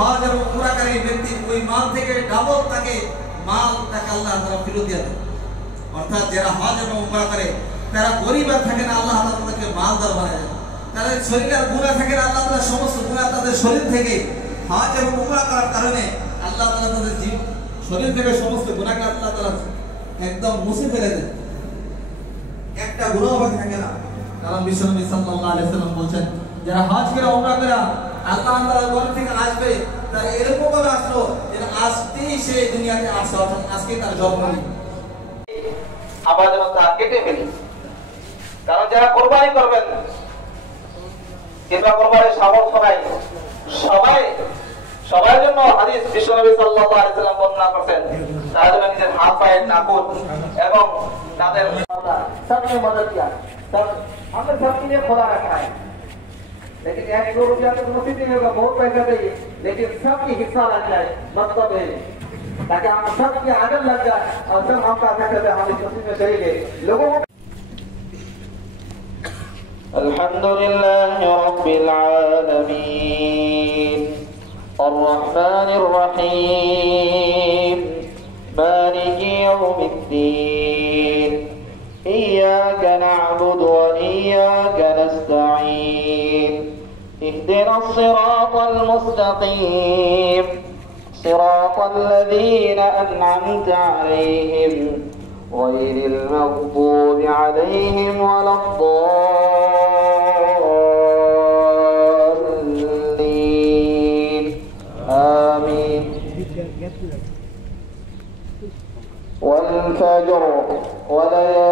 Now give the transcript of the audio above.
হজ এবং উমরাকারী ব্যক্তি ওই মাল থেকে ডাবল তাকে আল্লাহ তাআলা ফেরত দিয়ে দেন। অর্থাৎ যারা হজ এবং উমরা করে তারা গরিব আর থাকে না, আল্লাহ তাআলা তাদেরকে মালদার বানায় দেন। তাদের শরীরের গুনাহ থাকে না, আল্লাহ তাআলা সমস্ত গুনাহ তাদের শরীর থেকে হজ এবং উমরা করার কারণে আল্লাহ তাআলা তাদের শরীর থেকে সমস্ত গুনাহকে আল্লাহ তাআলা একদম মুছে ফেলে দেন, একটা গুনাহ বাকি থাকে না। কারণ বিশ্বনবী সাল্লাল্লাহু আলাইহি ওয়াসাল্লাম বলেন, যারা হজ করে উমরা করে আল্লাহ তাআলার ঘর থেকে আসবে, তারা এরকম ভাবে আসলো যেন আজকেই সে দুনিয়াতে আসছে, অর্থাৎ আজকেই তার জন্ম। আবার যেন তা কেটে ফেলি। কারণ যারা কোরবানি করবেন কিংবা কোরবানির সামর্থ্য নাই, সবাই জন্য হাদিস বিশ্বনবী সাল্লাল্লাহু আলাইহি ওয়াসাল্লাম বর্ণনা করেছেন, তারা যেন নিজের হাত পায়ের নাখুন এবং তাদের सबने मदद किया, सब हमने सबके लिए खुदा रखा है। लेकिन 1-2 रुपया तो नसीब नहीं होगा, बहुत पैसा चाहिए, लेकिन सबकी हिस्सा लग जाए, मतलब है ताकि हम सबकी आदत लग जाए और सब हम का कहते हैं हम इस नसीब में चले गए लोगों को। الحمدلله رب العالمين الرحمن الرحيم مالك يوم الدين إياك نعبد وإياك نستعين اهدنا الصراط المستقيم صراط الذين أنعمت عليهم غير المغضوب عليهم ولا الضالين آمين. والفجر وليالي